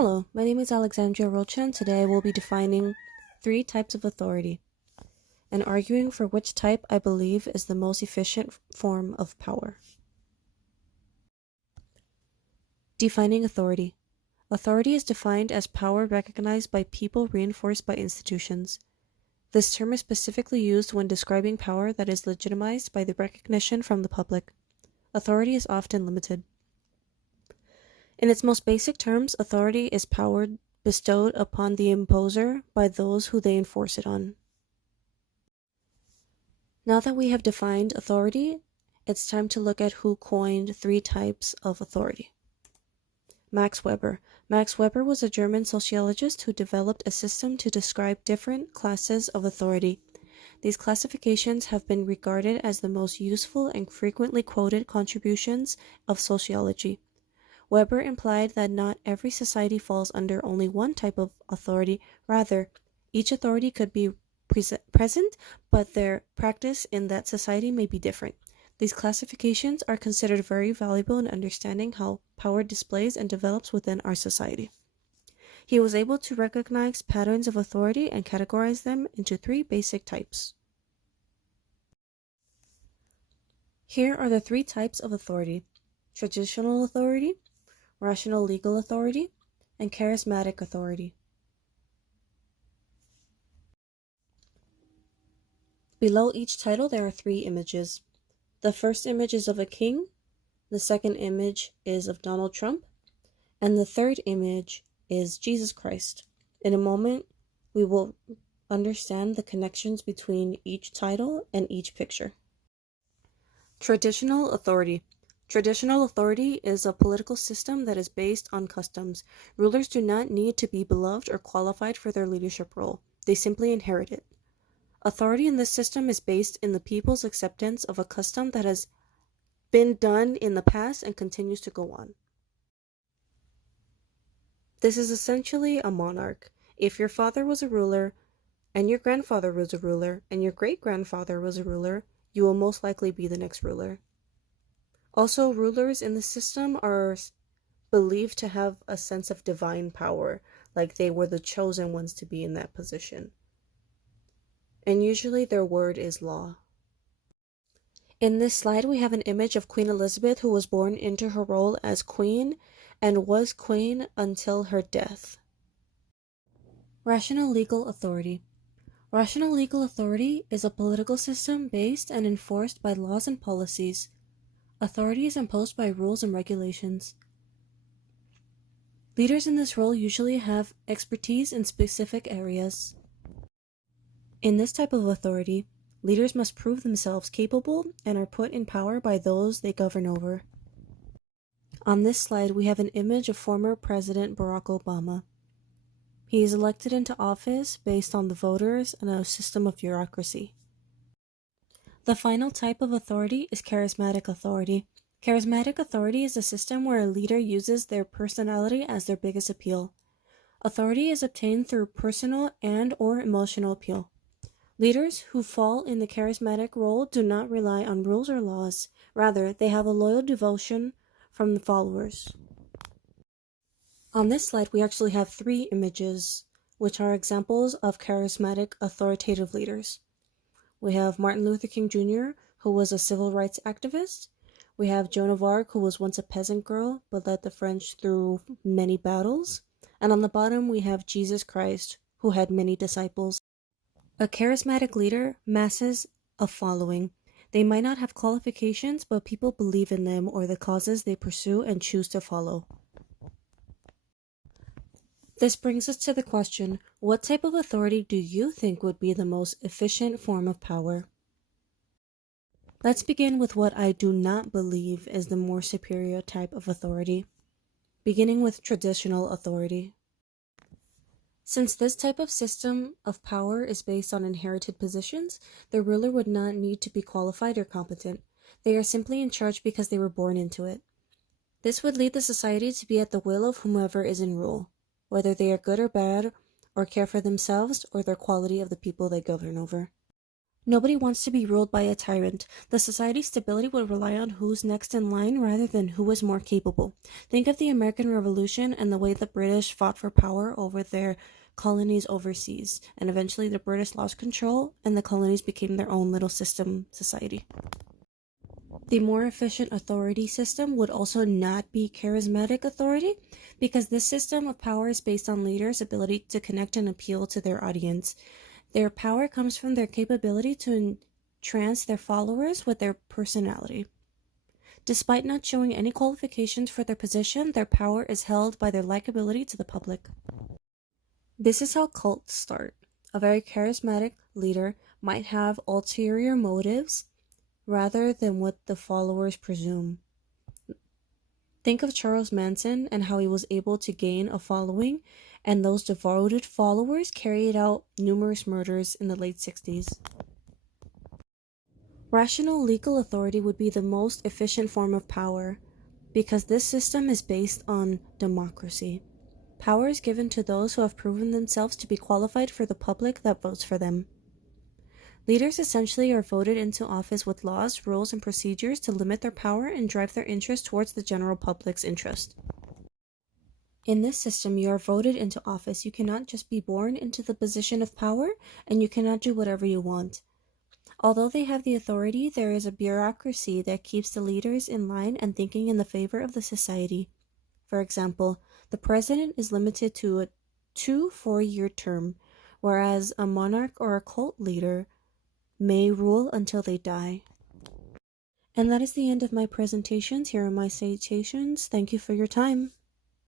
Hello, my name is Alexsandria Rocha, and today I will be defining 3 types of authority and arguing for which type I believe is the most efficient form of power. Defining authority. Authority is defined as power recognized by people reinforced by institutions. This term is specifically used when describing power that is legitimized by the recognition from the public. Authority is often limited. In its most basic terms, authority is power bestowed upon the imposer by those who they enforce it on. Now that we have defined authority, it's time to look at who coined 3 types of authority. Max Weber. Max Weber was a German sociologist who developed a system to describe different classes of authority. These classifications have been regarded as the most useful and frequently quoted contributions of sociology. Weber implied that not every society falls under only one type of authority. Rather, each authority could be present, but their practice in that society may be different. These classifications are considered very valuable in understanding how power displays and develops within our society. He was able to recognize patterns of authority and categorize them into 3 basic types. Here are the 3 types of authority: traditional authority, rational legal authority, and charismatic authority. Below each title there are 3 images. The first image is of a king, the second image is of Donald Trump, and the third image is Jesus Christ. In a moment, we will understand the connections between each title and each picture. Traditional authority. Traditional authority is a political system that is based on customs. Rulers do not need to be beloved or qualified for their leadership role. They simply inherit it. Authority in this system is based in the people's acceptance of a custom that has been done in the past and continues to go on. This is essentially a monarch. If your father was a ruler, and your grandfather was a ruler, and your great-grandfather was a ruler, you will most likely be the next ruler. Also, rulers in the system are believed to have a sense of divine power, like they were the chosen ones to be in that position. And usually their word is law. In this slide, we have an image of Queen Elizabeth, who was born into her role as queen and was queen until her death. Rational legal authority. Rational legal authority is a political system based and enforced by laws and policies. Authority is imposed by rules and regulations. Leaders in this role usually have expertise in specific areas. In this type of authority, leaders must prove themselves capable and are put in power by those they govern over. On this slide, we have an image of former President Barack Obama. He is elected into office based on the voters and a system of bureaucracy. The final type of authority is charismatic authority. Charismatic authority is a system where a leader uses their personality as their biggest appeal. Authority is obtained through personal and/or emotional appeal. Leaders who fall in the charismatic role do not rely on rules or laws. Rather, they have a loyal devotion from the followers. On this slide, we actually have 3 images, which are examples of charismatic authoritative leaders. We have Martin Luther King Jr., who was a civil rights activist. We have Joan of Arc, who was once a peasant girl, but led the French through many battles. And on the bottom, we have Jesus Christ, who had many disciples. A charismatic leader masses a following. They might not have qualifications, but people believe in them or the causes they pursue and choose to follow. This brings us to the question, what type of authority do you think would be the most efficient form of power? Let's begin with what I do not believe is the more superior type of authority, beginning with traditional authority. Since this type of system of power is based on inherited positions, the ruler would not need to be qualified or competent. They are simply in charge because they were born into it. This would lead the society to be at the will of whomever is in rule, whether they are good or bad, or care for themselves or their quality of the people they govern over. Nobody wants to be ruled by a tyrant. The society's stability would rely on who's next in line rather than who is more capable. Think of the American Revolution and the way the British fought for power over their colonies overseas, and eventually the British lost control and the colonies became their own little system society. The more efficient authority system would also not be charismatic authority, because this system of power is based on leaders' ability to connect and appeal to their audience. Their power comes from their capability to entrance their followers with their personality. Despite not showing any qualifications for their position, their power is held by their likability to the public. This is how cults start. A very charismatic leader might have ulterior motives rather than what the followers presume. Think of Charles Manson and how he was able to gain a following, and those devoted followers carried out numerous murders in the late 60s. Rational legal authority would be the most efficient form of power, because this system is based on democracy. Power is given to those who have proven themselves to be qualified for the public that votes for them. Leaders essentially are voted into office with laws, rules, and procedures to limit their power and drive their interest towards the general public's interest. In this system, you are voted into office. You cannot just be born into the position of power, and you cannot do whatever you want. Although they have the authority, there is a bureaucracy that keeps the leaders in line and thinking in the favor of the society. For example, the president is limited to a 2 4-year term, whereas a monarch or a cult leader may rule until they die. And that is the end of my presentations. Here are my citations. Thank you for your time.